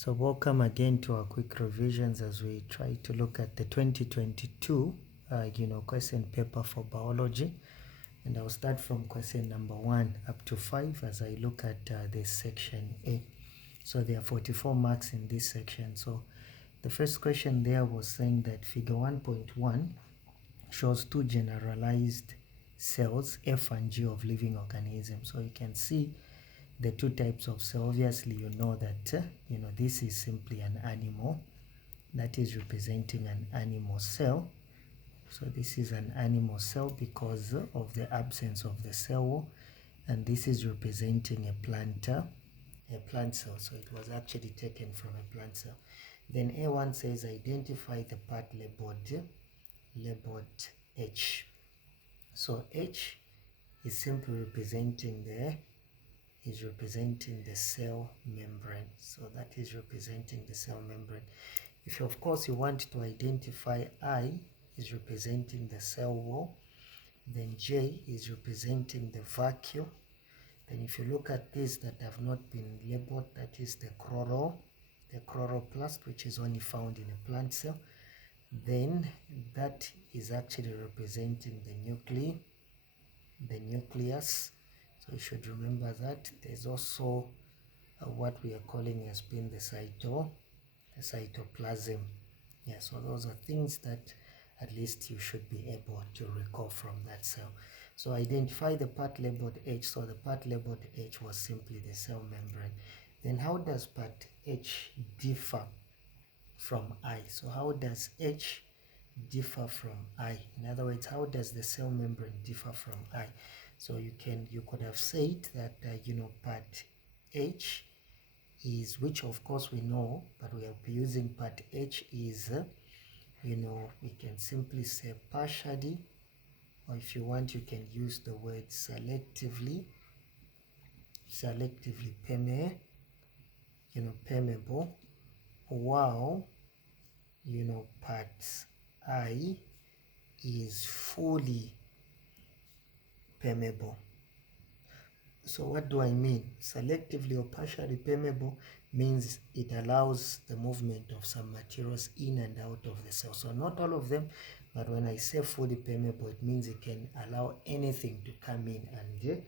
So welcome again to our quick revisions as we try to look at the 2022 question paper for biology. And I'll start from question number 1 up to 5 as I look at this section A. So there are 44 marks in this section. So the first question there was saying that figure 1.1 shows two generalized cells, F and G, of living organisms. So you can see the two types of cell. Obviously you know that this is simply an animal that is representing an animal cell. So this is an animal cell because of the absence of the cell wall, and this is representing a plant cell. So it was actually taken from a plant cell. Then A1 says identify the part labeled H. So H is simply representing the cell membrane. So that is representing the cell membrane. If of course you want to identify I is representing the cell wall, then J is representing the vacuole. Then if you look at these that have not been labeled, that is the chloroplast, which is only found in a plant cell. Then that is actually representing the nucleus. So you should remember that. There's also what we are calling as being the cytoplasm. Yeah, so those are things that at least you should be able to recall from that cell. So identify the part labeled H. So the part labeled H was simply the cell membrane. Then how does part H differ from I? So how does H differ from I? In other words, how does the cell membrane differ from I? So you could have said that part H is, which of course we know, but we will be using part H is we can simply say partially, or if you want you can use the word selectively permeable, while part I is fully permeable. So what do I mean? Selectively or partially permeable means it allows the movement of some materials in and out of the cell. So not all of them, but when I say fully permeable, it means it can allow anything to come in and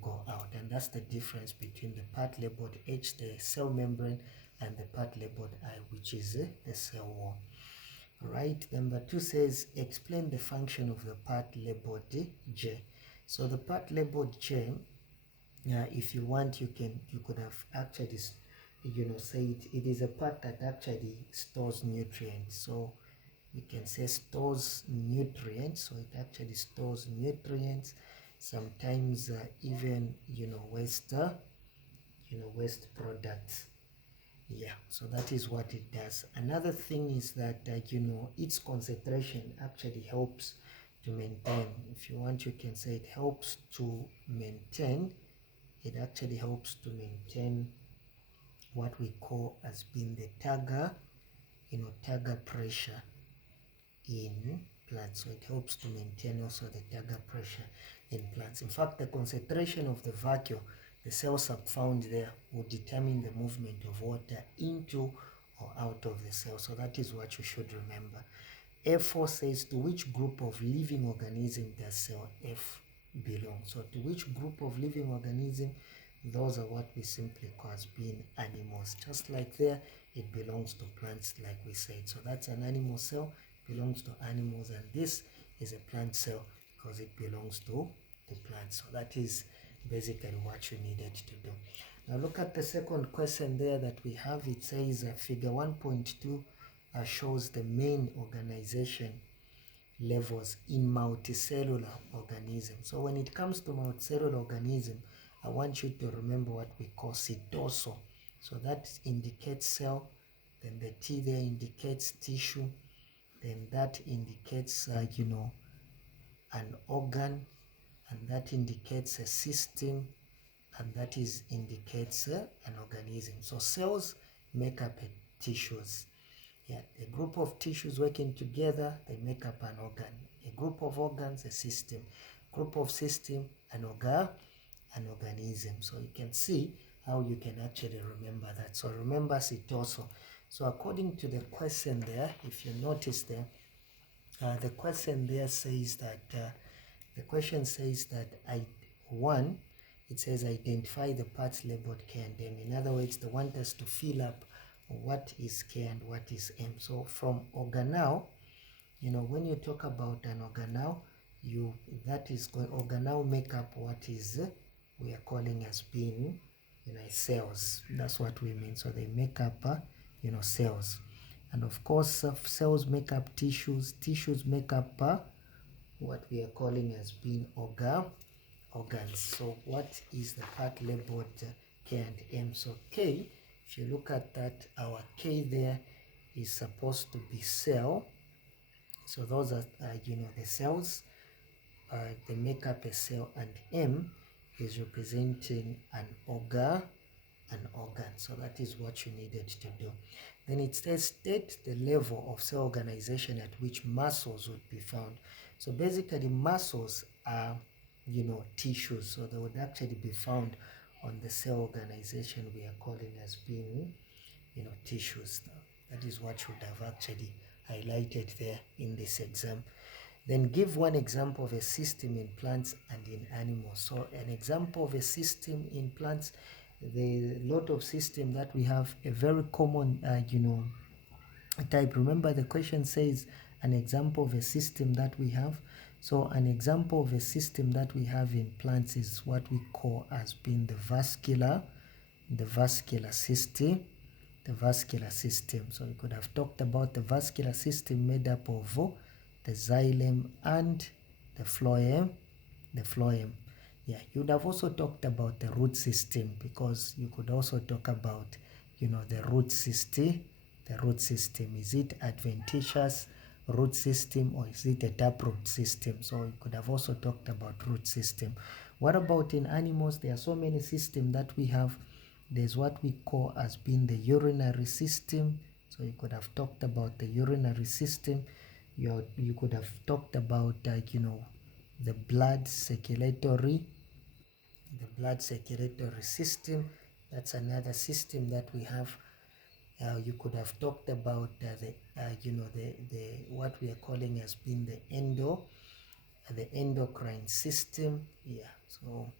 go out. And that's the difference between the part labeled H, the cell membrane, and the part labeled I, which is the cell wall. Right. Number 2 says explain the function of the part labeled J. So the part labeled J, if you want, you could have actually say it is a part that actually stores nutrients. So you can say stores nutrients. So it actually stores nutrients, sometimes even waste products. Yeah, so that is what it does. Another thing is that its concentration actually helps to maintain. If you want, you can say it helps to maintain. It actually helps to maintain what we call as being the Tagger pressure in plants. So it helps to maintain also the Tagger pressure in plants. In fact, the concentration of the vacuole, the cells are found there, will determine the movement of water into or out of the cell. So that is what you should remember. F4 says to which group of living organism does cell F belong? So to which group of living organism? Those are what we simply call as being animals. Just like there, it belongs to plants, like we said. So that's an animal cell, belongs to animals, and this is a plant cell because it belongs to plants. So that is basically what you needed to do. Now look at the second question there that we have. It says figure 1.2 shows the main organization levels in multicellular organisms. So when it comes to multicellular organism, I want you to remember what we call cytosol. So that indicates cell, then the T there indicates tissue, then that indicates an organ, and that indicates a system, and that indicates an organism. So cells make up tissues. Yeah, a group of tissues working together, they make up an organ. A group of organs, a system. Group of system, an organism. So you can see how you can actually remember that. So remember cytosol. So according to the question there, if you notice there, the question there says that the question says that it says identify the parts labeled K and M. In other words, they want us to fill up what is K and what is M. So from organelle, when you talk about an organelle, organelle make up what is we are calling as being cells. That's what we mean. So they make up cells, and of course cells make up tissues make up what we are calling as being organs. So what is the part labeled K and M? So K, if you look at that, our K there is supposed to be cell. So those are the cells, they make up a cell, and M is representing an organ. So that is what you needed to do. Then it says state the level of cell organization at which muscles would be found. So basically muscles are tissues, so they would actually be found on the cell organization we are calling as being tissues. That is what you would have actually highlighted there in this exam. Then give one example of a system in plants and in animals. So an example of a system in plants, the lot of system that we have, a very common type. Remember the question says an example of a system that we have. So an example of a system that we have in plants is what we call as being the vascular system. So we could have talked about the vascular system made up of the xylem and the phloem. Yeah, you would have also talked about the root system, because you could also talk about the root system. Is it adventitious root system or is it a taproot system? So you could have also talked about root system. What about in animals? There are so many systems that we have. There's what we call as being the urinary system. So you could have talked about the urinary system. You could have talked about the blood circulatory system. That's another system that we have. You could have talked about the what we are calling as being the endocrine system. Yeah, so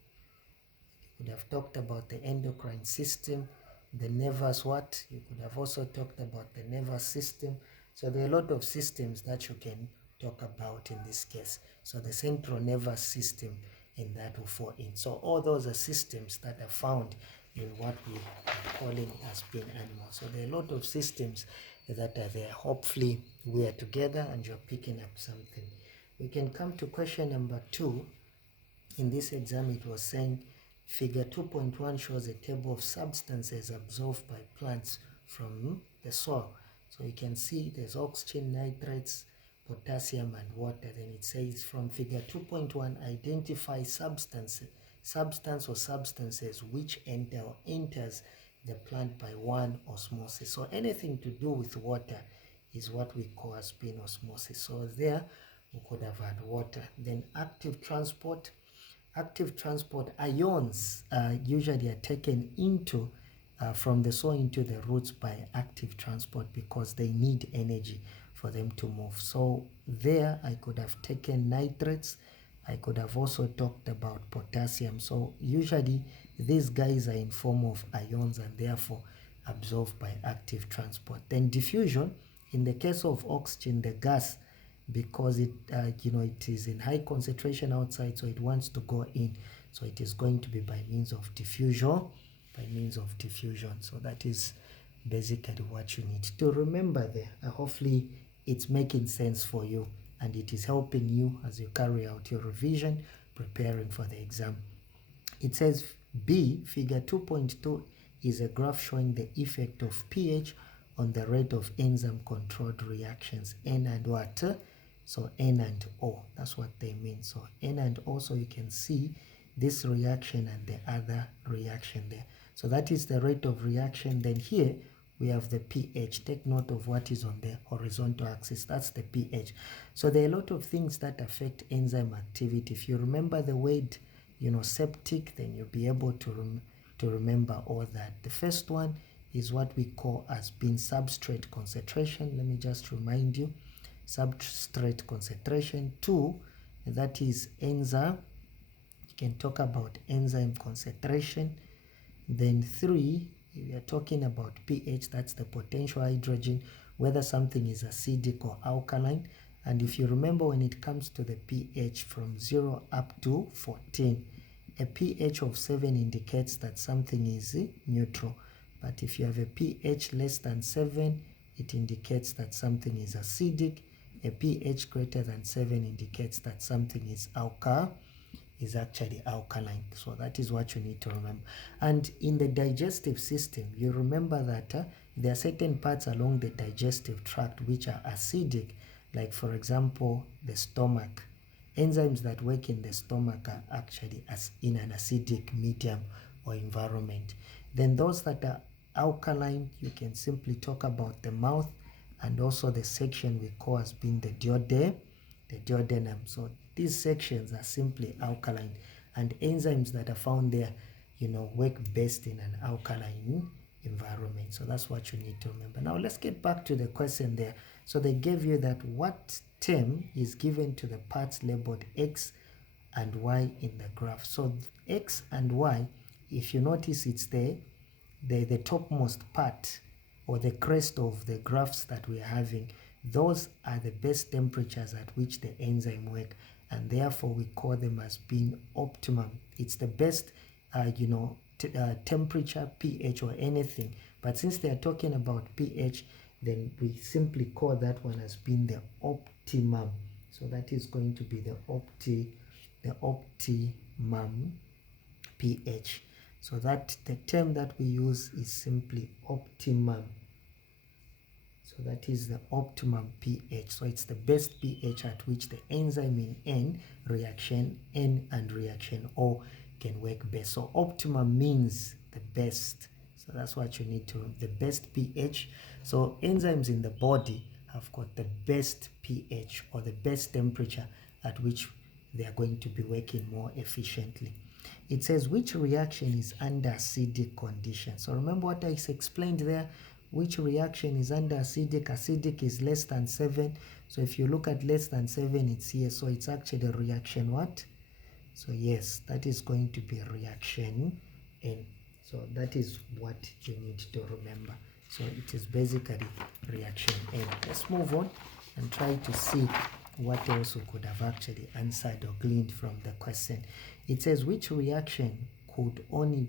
you could have talked about the endocrine system, the nervous what. You could have also talked about the nervous system. So there are a lot of systems that you can talk about in this case. So the central nervous system in that will fall in. So all those are systems that are found in what we are calling as being animals. So there are a lot of systems that are there. Hopefully we are together and you're picking up something. We can come to question number 2. In this exam it was saying figure 2.1 shows a table of substances absorbed by plants from the soil. So you can see there's oxygen, nitrates, potassium and water. Then it says from figure 2.1 identify substance or substances which enters the plant by one osmosis. So anything to do with water is what we call as being osmosis. So there we could have had water. Then active transport ions usually are taken into from the soil into the roots by active transport, because they need energy for them to move. So there I could have taken nitrates. I could have also talked about potassium. So usually these guys are in form of ions and therefore absorbed by active transport. Then diffusion, in the case of oxygen, the gas, because it it is in high concentration outside, so it wants to go in, so it is going to be by means of diffusion. So that is basically what you need to remember there. Hopefully it's making sense for you and it is helping you as you carry out your revision, preparing for the exam. It says B, figure 2.2 is a graph showing the effect of pH on the rate of enzyme controlled reactions, N and what? So N and O, that's what they mean. So N and O, so you can see this reaction and the other reaction there. So that is the rate of reaction. Then here we have the pH. Take note of what is on the horizontal axis. That's the pH. So there are a lot of things that affect enzyme activity. If you remember the word septic, then you'll be able to to remember all that. The first one is what we call as being substrate concentration. Let me just remind you, substrate concentration. 2, that is enzyme. You can talk about enzyme concentration. Then 3, we are talking about pH, that's the potential hydrogen, whether something is acidic or alkaline. And if you remember, when it comes to the pH from 0 up to 14, a pH of 7 indicates that something is neutral. But if you have a pH less than 7, it indicates that something is acidic. A pH greater than 7 indicates that something is actually alkaline. So that is what you need to remember. And in the digestive system, you remember that there are certain parts along the digestive tract which are acidic, like for example the stomach. Enzymes that work in the stomach are actually in an acidic medium or environment. Then those that are alkaline, you can simply talk about the mouth and also the section we call as being the duodenum. So these sections are simply alkaline, and enzymes that are found there, work best in an alkaline environment. So that's what you need to remember. Now let's get back to the question there. So they gave you that what term is given to the parts labeled X and Y in the graph. So X and Y, if you notice, it's the topmost part or the crest of the graphs that we're having. Those are the best temperatures at which the enzyme work, and therefore we call them as being optimum. It's the best temperature, pH or anything, but since they are talking about pH, then we simply call that one as being the optimum. So that is going to be the optimum pH. So that the term that we use is simply optimum. So that is the optimum pH. So it's the best pH at which the enzyme in N and reaction O can work best. So optimum means the best. So that's what you need to know, the best pH. So enzymes in the body have got the best pH or the best temperature at which they are going to be working more efficiently. It says which reaction is under acidic conditions. So remember what I explained there, which reaction is under acidic. Acidic is less than 7. So if you look at less than 7, it's here. So it's actually reaction what? So yes, that is going to be reaction N. So that is what you need to remember. So it is basically reaction N. Let's move on and try to see what else we could have actually answered or gleaned from the question. It says which reaction could only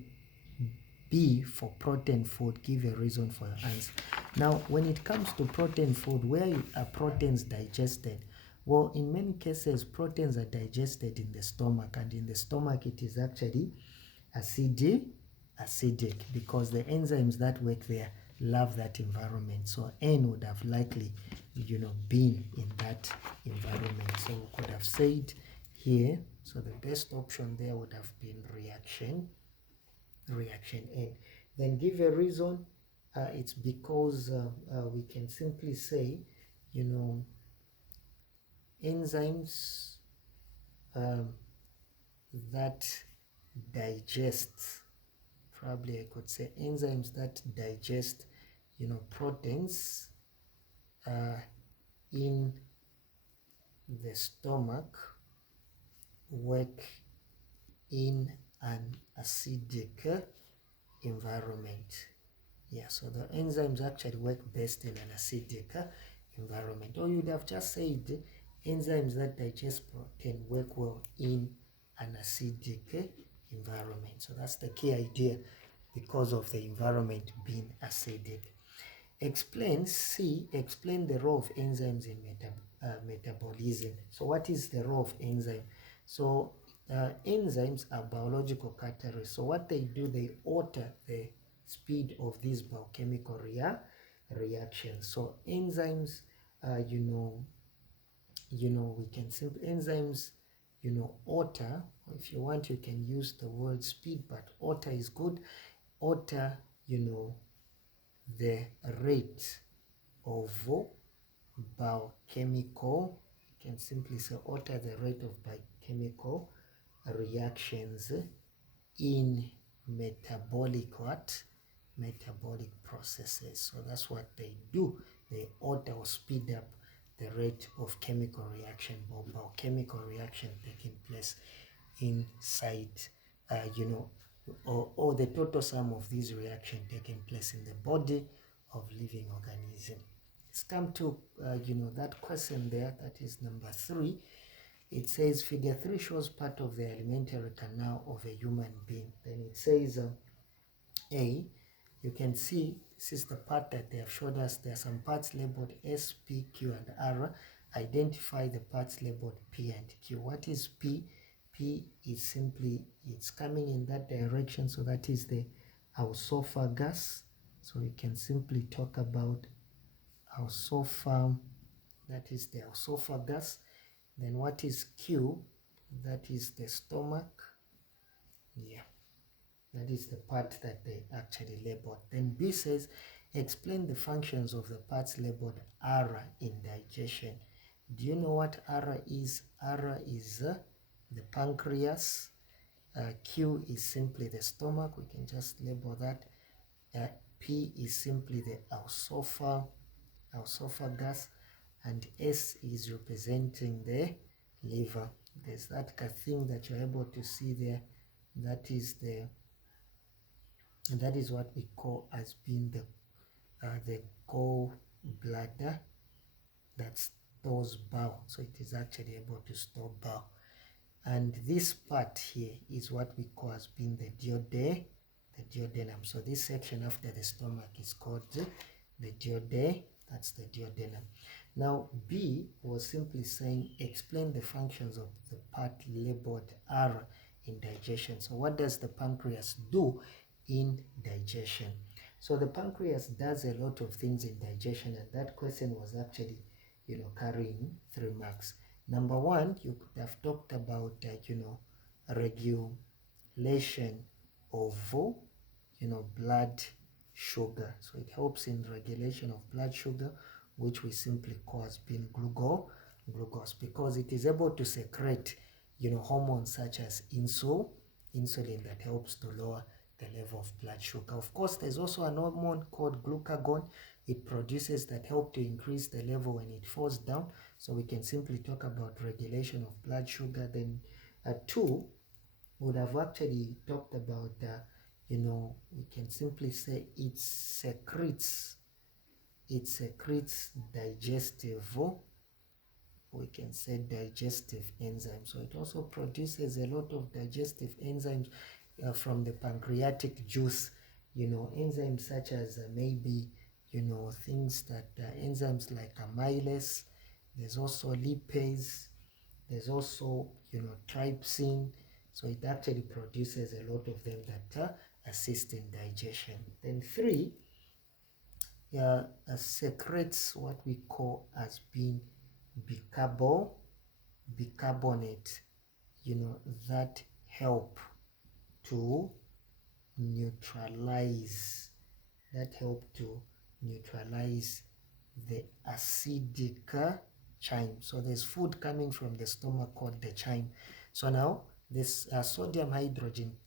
be for protein food? Give a reason for your answer. Now when it comes to protein food, where are proteins digested? Well, in many cases proteins are digested in the stomach, and in the stomach it is actually acidic because the enzymes that work there love that environment. So N would have likely been in that environment. So we could have said here, so the best option there would have been reaction N. Then give a reason. It's because we can simply say enzymes that digest, probably I could say enzymes that digest proteins in the stomach work in an acidic environment. Yeah, so the enzymes actually work best in an acidic environment. Or you'd have just said enzymes that digest protein work well in an acidic environment. So that's the key idea, because of the environment being acidic. Explain the role of enzymes in metabolism. So what is the role of enzyme? So enzymes are biological catalysts. So what they do, they alter the speed of these biochemical reactions. So enzymes, we can simply enzymes, alter. If you want, you can use the word speed, but alter is good. Alter, the rate of biochemical. You can simply say alter the rate of biochemical reactions in metabolic what? Metabolic processes. So that's what they do. They alter or speed up the rate of chemical reaction or biochemical reaction taking place inside, or the total sum of these reactions taking place in the body of living organism. Let's come to, that question there, that is number 3. It says figure 3 shows part of the alimentary canal of a human being. Then it says A, you can see this is the part that they have showed us. There are some parts labeled S, P, Q, and R. Identify the parts labeled P and Q. What is P? P is simply, it's coming in that direction, so that is the esophagus. So we can simply talk about that is the esophagus. Then what is Q? That is the stomach. Yeah, that is the part that they actually labeled. Then B says, explain the functions of the parts labeled R in digestion. Do you know what R is? R is the pancreas. Q is simply the stomach. We can just label that. P is simply the esophagus, and S is representing the liver. There's that thing that you're able to see there. That is what we call as being the gallbladder that stores bile. So it is actually able to store bile. And this part here is what we call as being the duodenum. So this section after the stomach is called the duodenum. That's the duodenum. Now B was simply saying explain the functions of the part labeled R in digestion. So what does the pancreas do in digestion? So the pancreas does a lot of things in digestion, and that question was actually carrying 3 marks. Number 1, you could have talked about regulation of blood sugar. So it helps in regulation of blood sugar, which we simply call as being glucose, because it is able to secrete hormones such as insulin that helps to lower the level of blood sugar. Of course, there's also an hormone called glucagon. It produces that help to increase the level when it falls down. So we can simply talk about regulation of blood sugar. Then 2 would have actually talked about we can simply say it secretes digestive, we can say digestive enzymes. So it also produces a lot of digestive enzymes from the pancreatic juice, enzymes such as maybe things that enzymes like amylase. There's also lipase, there's also trypsin. So it actually produces a lot of them that assist in digestion. Then 3 secretes what we call as being bicarbonate, that help to neutralize the acidic chyme. So there's food coming from the stomach called the chyme. So now this sodium hydrogen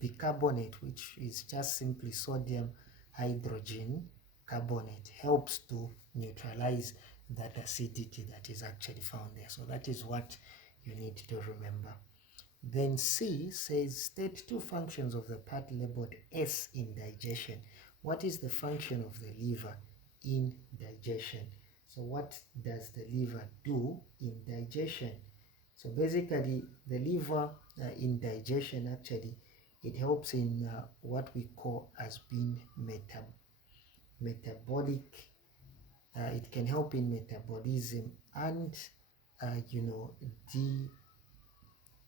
bicarbonate, which is just simply sodium hydrogen carbonate, helps to neutralize that acidity that is actually found there. So that is what you need to remember. Then C says state 2 functions of the part labeled S in digestion. What is the function of the liver in digestion? So what does the liver do in digestion? So basically the liver in digestion, actually it helps in what we call as being metabolic. It can help in metabolism and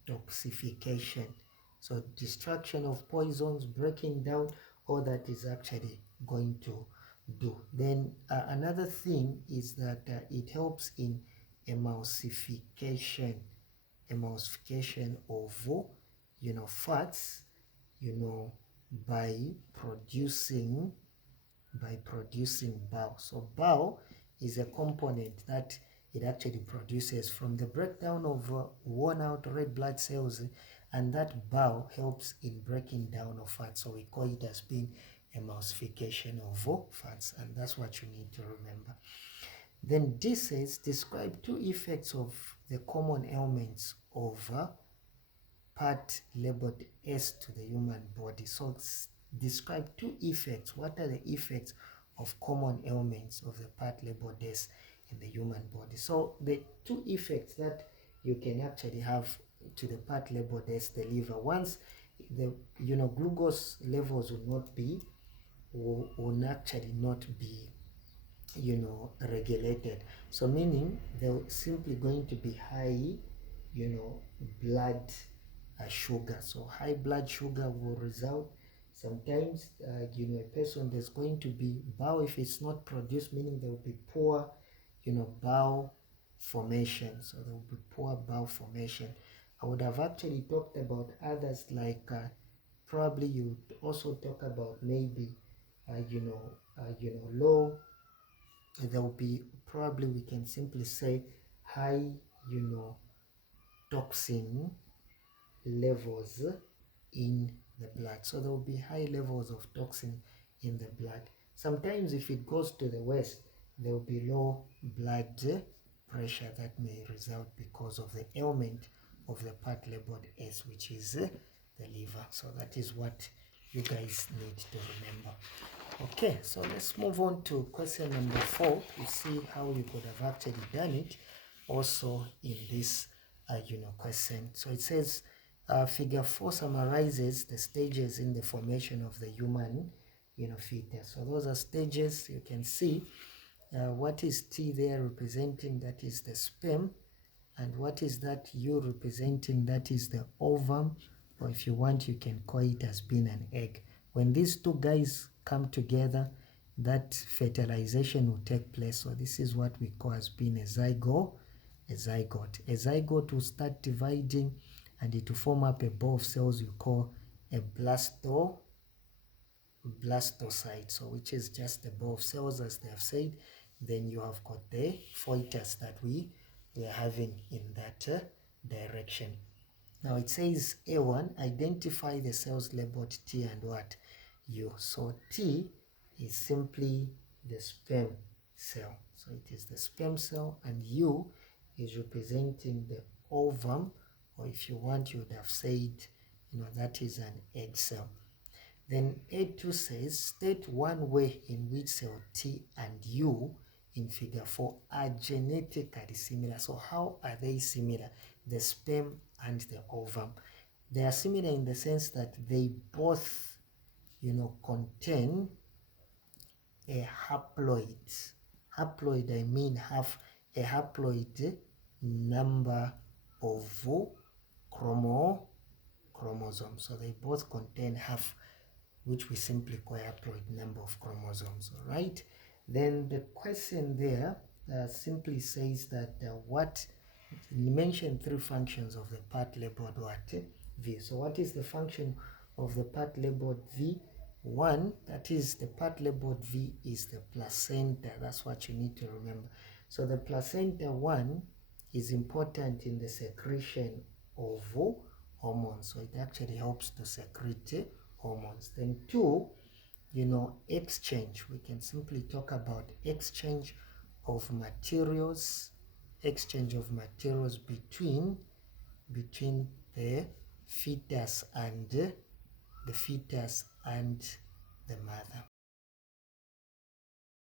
detoxification. So destruction of poisons, breaking down, all that is actually going to do. Then another thing is that it helps in emulsification of fats, by producing bile. So bile is a component that it actually produces from the breakdown of worn out red blood cells and that bow helps in breaking down of fats, so we call it as being emulsification of fats, and that's what you need to remember. Then D says describe two effects of the common ailments of part labeled S to the human body. So describe two effects. What are the effects of common ailments of the part labeled S in the human body? So the two effects that you can actually have to the part labeled S, the liver, once the glucose levels will actually not be regulated, so meaning they're simply going to be high blood sugar. So high blood sugar will result sometimes a person, there's going to be bowel, if it's not produced, meaning there will be poor bowel formation. So there will be poor bowel formation. I would have actually talked about others, like probably you also talk about maybe low, there will be, probably we can simply say, high toxin levels in the blood. So there will be high levels of toxin in the blood. Sometimes if it goes to the west, there will be low blood pressure that may result because of the ailment of the part labeled S, which is the liver. So that is what you guys need to remember. Okay, so let's move on to question number 4 to see how you could have actually done it also in this question. So it says figure 4 summarizes the stages in the formation of the human fetus. So those are stages. You can see what is T there representing, that is the sperm, and what is that U representing, that is the ovum, or if you want you can call it as being an egg. When these two guys come together, that fertilization will take place. So this is what we call as being a zygote. A zygote will start dividing, and it will form up a ball of cells you call a blastocyte, so which is just a ball of cells, as they have said. Then you have got the fetus that we are having in that direction. Now it says A1, identify the cells labeled T and what? U. So T is simply the sperm cell. So it is the sperm cell, and U is representing the ovum, or if you want, you would have said, that is an egg cell. Then A2 says, state one way in which cell T and U in figure 4 are genetically similar. So how are they similar? The sperm and the ovum. They are similar in the sense that they both, contain a haploid. Haploid, I mean have a haploid number of chromosomes. So they both contain half, which we simply call haploid number of chromosomes. All right. Then the question there simply says that what mention 3 functions of the part labeled what? V. So what is the function of the part labeled V? One, that is the part labeled V is the placenta. That's what you need to remember. So the placenta, one, is important in the secretion of hormones. So it actually helps to secrete hormones. Then 2, exchange. We can simply talk about exchange of materials between the fetus and the mother.